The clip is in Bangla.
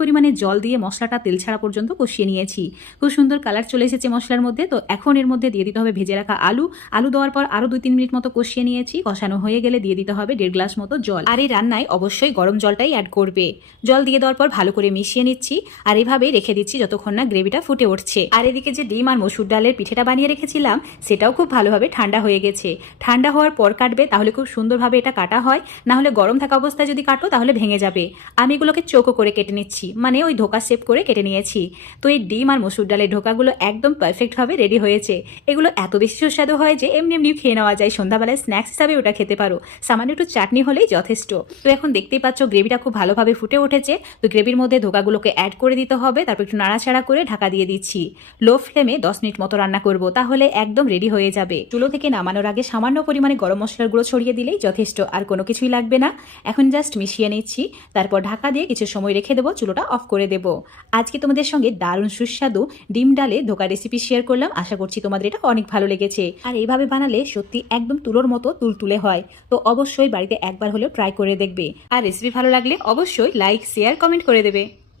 পরিমাণে জল দিয়ে মশলাটা তেল ছাড়া পর্যন্ত কষিয়ে নিয়েছি। খুব সুন্দর কালার চলে এসেছে মশলার মধ্যে। তো এখন এর মধ্যে দিয়ে দিতে হবে ভেজে রাখা আলু। আলু দেওয়ার পর আরও দুই তিন মিনিট মতো কষিয়ে নিয়েছি। কষানো হয়ে গেলে দিয়ে দিতে হবে দেড় গ্লাস মতো জল। আর এই রান্নায় অবশ্যই গরম জলটাই অ্যাড করবে। জল দিয়ে দেওয়ার পর ভালো করে মিশিয়ে নিচ্ছি। আর এভাবেই রেখে দিচ্ছি যতক্ষণ না গ্রেভিটা ফুটে উঠছে। আর এদিকে যে ডিম আর মসুর ডালের পিঠেটা বানিয়ে রেখেছিলাম, সেটাও খুব ভালোভাবে ঠান্ডা হয়ে গেছে। ঠান্ডা হওয়ার পর কাটবে, তাহলে খুব সুন্দরভাবে এটা কাটা হয়। না হলে গরম থাকা অবস্থায় যদি কাটো, তাহলে ভেঙে যাবে। আমি এগুলোকে চৌকো করে কেটে নিচ্ছি। মানে ওই ধোকা শেপ করে কেটে নিয়েছি। তো এই ডিম আর মসুর ডালের ঢোকাগুলো একদম পারফেক্টভাবে রেডি হয়েছে। এগুলো এত বেশি সুস্বাদু হয় যে এমনি এমনি খেয়ে নেওয়া যায়। সন্ধ্যাবেলায় স্ন্যাক্স হিসাবে ওটা খেতে পারো। সামান্য একটু চাটনি হলেই যথেষ্ট। তো এখন দেখতেই পাচ্ছ গ্রেভিটা খুব ভালোভাবে ফুটে উঠেছে। তো গ্রেভির মধ্যে ধোকাগুলোকে অ্যাড করে দিতে হবে। তারপর একটু নাড়াচাড়া করে ঢাকা দিয়ে দিচ্ছি। লো ফ্লেমে দশ মিনিট মতো রান্না করব। তাহলে একদম রেডি হয়ে যাবে। চুলো থেকে নামানোর আগে সামান্য পরিমাণে গরম মশলার গুঁড়ো ছড়িয়ে দিলেই যথেষ্ট। আর কোনো কিছুই লাগবে না। এখন জাস্ট মিশিয়ে নিচ্ছি। তারপর ঢাকা দিয়ে কিছু সময় রেখে দেবো। চুলোটা অফ করে দেব। আজকে তোমাদের সঙ্গে দারুণ সুস্বাদু ডিম ডালে ধোকা রেসিপি শেয়ার করলাম। আশা করছি তোমাদের এটা অনেক ভালো লেগেছে। আর এইভাবে বানালে সত্যি একদম তুলোর মতো তুলতুলে হয়। তো অবশ্যই বাড়িতে একবার হলেও ট্রাই করে দেখবে। আর রেসিপি ভালো লাগলে অবশ্যই লাইক শেয়ার কমেন্ট করে দেবে।